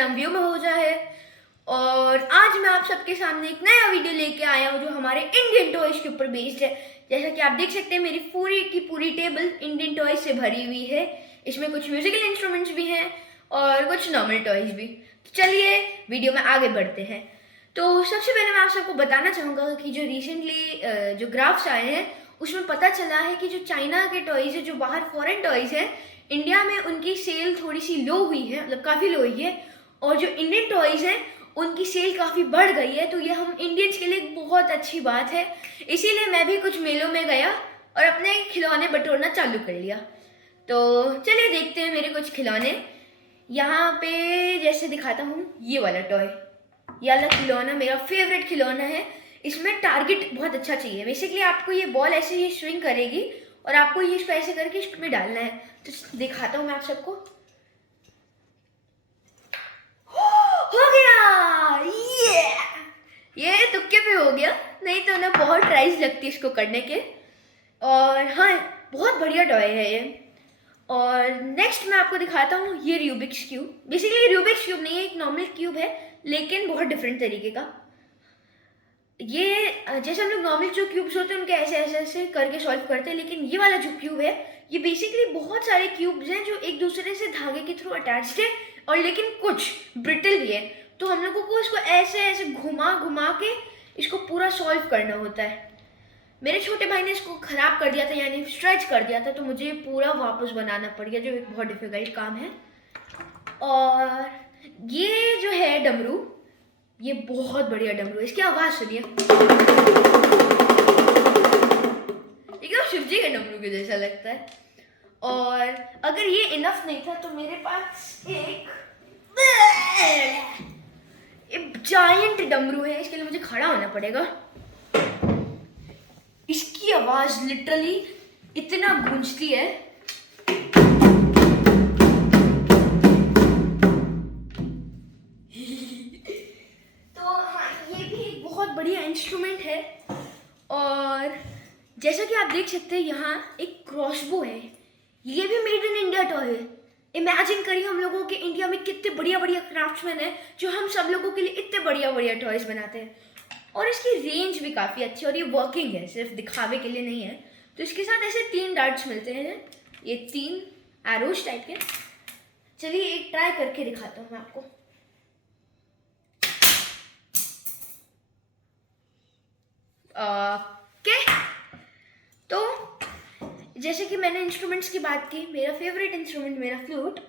नाम व्यू महुजा है और आज मैं आप सबके सामने एक नया वीडियो लेके आया हूँ जो हमारे इंडियन टॉयज के ऊपर बेस्ड है। जैसा कि आप देख सकते हैं मेरी पूरी की पूरी टेबल इंडियन टॉयज से भरी हुई है। इसमें कुछ म्यूजिकल इंस्ट्रूमेंट्स भी हैं और कुछ नॉर्मल टॉयज भी। तो चलिए वीडियो में आगे बढ़ते हैं। तो सबसे पहले मैं आप सबको बताना चाहूँगा कि जो रिसेंटली जो ग्राफ्स आए हैं उसमें पता चला है कि जो चाइना के टॉयज है, जो बाहर फॉरेन टॉयज है, इंडिया में उनकी सेल थोड़ी सी लो हुई है, मतलब काफ़ी लो हुई है, और जो इंडियन टॉयज हैं उनकी सेल काफ़ी बढ़ गई है। तो ये हम इंडियंस के लिए एक बहुत अच्छी बात है। इसीलिए मैं भी कुछ मेलों में गया और अपने खिलौने बटोरना चालू कर लिया। तो चलिए देखते हैं मेरे कुछ खिलौने। यहाँ पे जैसे दिखाता हूँ, ये वाला टॉय, ये वाला खिलौना मेरा फेवरेट खिलौना है। इसमें टारगेट बहुत अच्छा चाहिए। बेसिकली आपको ये बॉल ऐसे ही स्विंग करेगी और आपको ये इसको ऐसे करके इसमें डालना है। तो दिखाता हूँ मैं आप सबको। हो गया, ये तुक्के पे हो गया, नहीं तो ना बहुत प्राइस लगती है इसको करने के। और हाँ, बहुत बढ़िया टॉय है ये। और नेक्स्ट मैं आपको दिखाता हूँ ये Rubik's cube. Basically Rubik's cube नहीं है, एक नॉर्मल क्यूब है लेकिन बहुत डिफरेंट तरीके का। ये जैसे हम लोग नॉर्मल जो क्यूब्स होते हैं उनके ऐसे ऐसे ऐसे करके सॉल्व करते हैं, लेकिन ये वाला जो क्यूब है ये बेसिकली बहुत सारे क्यूब्स हैं जो एक दूसरे से धागे के थ्रू अटैच्ड है, और लेकिन कुछ ब्रिटल भी है। तो हम लोगों को इसको ऐसे ऐसे घुमा घुमा के इसको पूरा सॉल्व करना होता है। मेरे छोटे भाई ने इसको ख़राब कर दिया था, यानी स्ट्रेच कर दिया था, तो मुझे पूरा वापस बनाना पड़ गया, जो एक बहुत डिफिकल्ट काम है। और ये जो है डमरू, ये बहुत बढ़िया डमरू है। इसकी आवाज़ सुनिए, एकदम शिव जी के डमरू के जैसा लगता है। और अगर ये इनफ नहीं था तो मेरे पास एक जायंट डमरू है। इसके लिए मुझे खड़ा होना पड़ेगा। इसकी आवाज लिटरली इतना गूंजती है। तो हाँ, ये भी एक बहुत बढ़िया इंस्ट्रूमेंट है। और जैसा कि आप देख सकते हैं यहाँ एक क्रॉसबो है। ये भी मेड इन इंडिया टॉय है। इमेजिन करिए हम लोगों के इंडिया में कितने बढ़िया बढ़िया क्राफ्ट्समैन हैं जो हम सब लोगों के लिए इतने बढ़िया बढ़िया टॉयज बनाते हैं। और इसकी रेंज भी काफ़ी अच्छी है और ये वर्किंग है, सिर्फ दिखावे के लिए नहीं है। तो इसके साथ ऐसे 3 डार्ट्स मिलते हैं, ये 3 एरोज टाइप के। चलिए एक ट्राई करके दिखाता हूँ मैं आपको। ओके, तो जैसे कि मैंने इंस्ट्रूमेंट्स की बात की, मेरा फेवरेट इंस्ट्रूमेंट मेरा फ्लूट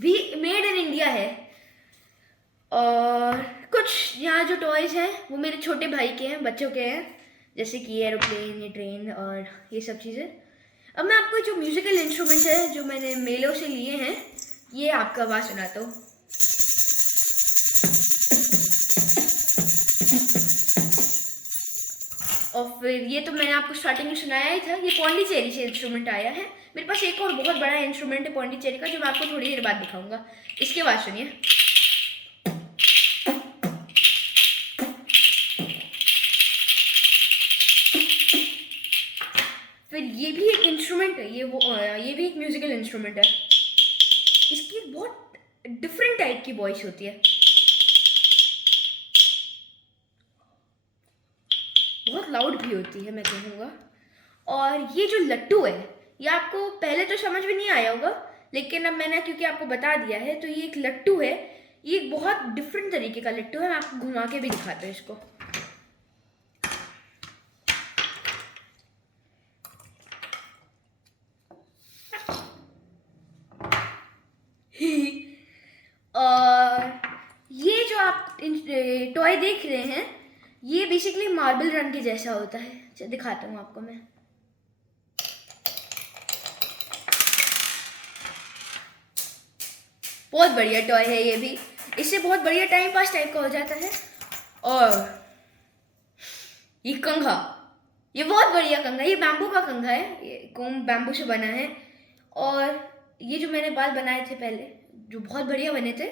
भी मेड इन इंडिया है। और कुछ यहाँ जो टॉयज हैं वो मेरे छोटे भाई के हैं, बच्चों के हैं, जैसे कि एरोप्लेन, ये ट्रेन और ये सब चीज़ें। अब मैं आपको जो म्यूजिकल इंस्ट्रूमेंट्स हैं जो मैंने मेलों से लिए हैं, ये आपका आवाज़ सुनाता हूँ। और फिर ये तो मैंने आपको स्टार्टिंग में सुनाया ही था, ये पौंडीचेरी से इंस्ट्रूमेंट आया है। मेरे पास एक और बहुत बड़ा इंस्ट्रूमेंट है पौंडीचेरी का, जो मैं आपको थोड़ी देर बाद दिखाऊंगा। इसकी आवाज़ सुनिए। फिर ये भी एक इंस्ट्रूमेंट है, ये भी एक म्यूजिकल इंस्ट्रूमेंट है। इसकी एक बहुत डिफरेंट टाइप की वॉइस होती है, बहुत लाउड भी होती है मैं कहूँगा। और ये जो लट्टू है, ये आपको पहले तो समझ में नहीं आया होगा, लेकिन अब मैंने क्योंकि आपको बता दिया है, तो ये एक लट्टू है। ये एक बहुत डिफरेंट तरीके का लट्टू है। मैं आपको घुमा के भी दिखाता हूँ इसको। और ये जो आप टॉय देख रहे हैं, ये बेसिकली मार्बल रन के जैसा होता है। दिखाता हूँ आपको मैं। बहुत बढ़िया टॉय है ये भी। इससे बहुत बढ़िया टाइम पास टाइप का हो जाता है। और ये कंघा, ये बहुत बढ़िया कंघा, ये बैम्बू का कंघा है, ये कोम बैम्बू से बना है। और ये जो मैंने बाल बनाए थे पहले, जो बहुत बढ़िया बने थे,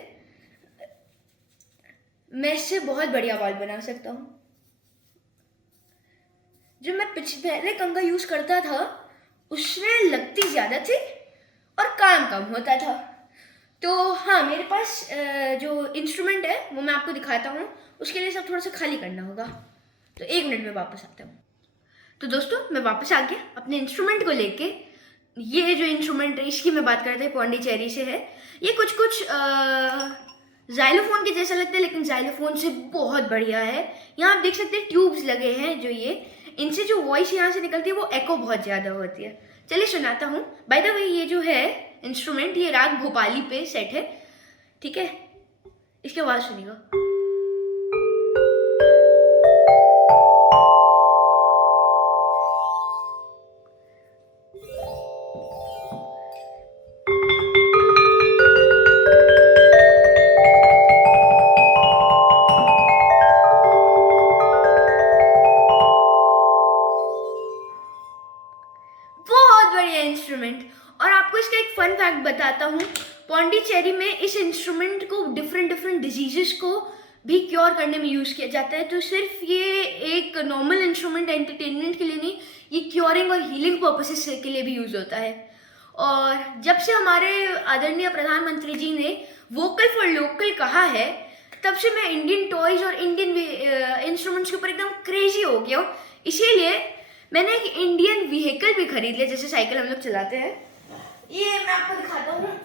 मैं इससे बहुत बढ़िया बाल बना सकता हूँ। जो मैं पहले कंघा यूज करता था उसमें लगती ज़्यादा थी और काम कम होता था। तो हाँ, मेरे पास जो इंस्ट्रूमेंट है वो मैं आपको दिखाता हूँ। उसके लिए सब थोड़ा सा खाली करना होगा, तो 1 मिनट में वापस आता हूँ। तो दोस्तों मैं वापस आ गया अपने इंस्ट्रूमेंट को लेके। ये जो इंस्ट्रूमेंट है इसकी मैं बात करते हैं, पौंडीचेरी से है। ये कुछ जाइलोफोन के जैसा लगता है, लेकिन जाइलोफोन से बहुत बढ़िया है। यहाँ आप देख सकते हैं ट्यूब्स लगे हैं, जो ये इनसे जो वॉइस यहाँ से निकलती है वो एको बहुत ज़्यादा होती है। चलिए सुनाता हूँ। बाय द वे, ये जो है इंस्ट्रूमेंट ये राग भोपाली पे सेट है, ठीक है। इसकी आवाज़ सुनिएगा। बहुत बढ़िया इंस्ट्रूमेंट। और आपको इसका एक फन फैक्ट बताता हूँ। पौंडीचेरी में इस इंस्ट्रूमेंट को डिफरेंट डिजीजेस को भी क्योर करने में यूज़ किया जाता है। तो सिर्फ ये एक नॉर्मल इंस्ट्रूमेंट एंटरटेनमेंट के लिए नहीं, ये क्योरिंग और हीलिंग पर्पसेस के लिए भी यूज़ होता है। और जब से हमारे आदरणीय प्रधानमंत्री जी ने वोकल फॉर लोकल कहा है, तब से मैं इंडियन टॉयज और इंडियन इंस्ट्रूमेंट्स के ऊपर एकदम क्रेजी हो गया हूँ। इसीलिए मैंने एक इंडियन व्हीकल भी खरीद लिया, जैसे साइकिल हम लोग चलाते हैं। ये मैं आपको दिखाता हूँ।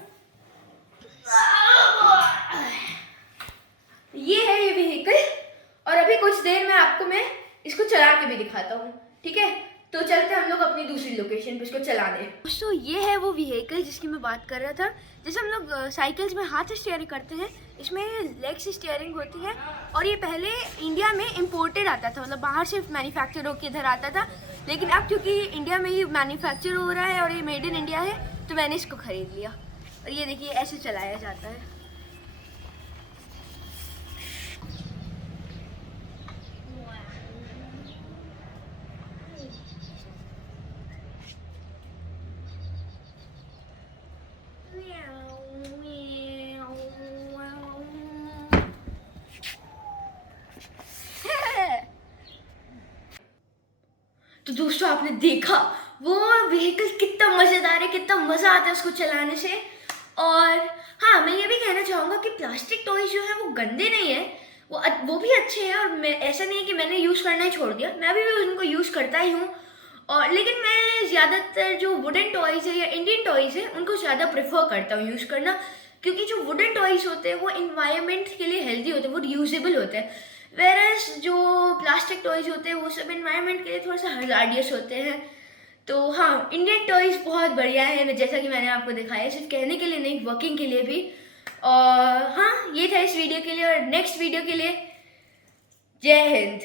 ये है ये व्हीकल, और अभी कुछ देर में आपको मैं इसको चला के भी दिखाता हूँ, ठीक है। तो चलते हम लोग अपनी दूसरी लोकेशन पे इसको चलाने। दोस्तों ये है वो व्हीकल जिसकी मैं बात कर रहा था। जैसे हम लोग साइकिल्स में हाथ से स्टीयरिंग करते हैं, इसमें लेग से स्टीयरिंग होती है। और ये पहले इंडिया में इम्पोर्टेड आता था, मतलब बाहर से मैन्युफैक्चर होकर इधर आता था। लेकिन अब क्योंकि इंडिया में ही मैन्युफैक्चर हो रहा है और ये मेड इन इंडिया है, तो मैंने इसको ख़रीद लिया। और ये देखिए ऐसे चलाया जाता है। तो दोस्तों आपने देखा वो व्हीकल कितना मज़ेदार है, कितना मज़ा आता है उसको चलाने से। और हाँ, मैं ये भी कहना चाहूँगा कि प्लास्टिक टॉयज जो है वो गंदे नहीं है, वो भी अच्छे हैं। और मैं ऐसा नहीं है कि मैंने यूज़ करना ही छोड़ दिया, मैं अभी भी उनको यूज़ करता ही हूँ। और लेकिन मैं ज़्यादातर जो वुडन टॉयज है या इंडियन टॉयज है उनको ज़्यादा प्रेफर करता हूँ यूज़ करना, क्योंकि जो वुडन टॉयज होते हैं वो इन्वायरमेंट के लिए हेल्दी होते हैं, वो रीयूजेबल होते हैं। वेरस जो प्लास्टिक टॉयज होते हैं वो सब इन्वायरमेंट के लिए थोड़ा सा हजार्डियस होते हैं। तो हाँ, इंडियन टॉयज बहुत बढ़िया है, जैसा कि मैंने आपको दिखाया, सिर्फ कहने के लिए नहीं, वर्किंग के लिए भी। और हाँ, ये था इस वीडियो के लिए, और नेक्स्ट वीडियो के लिए जय हिंद।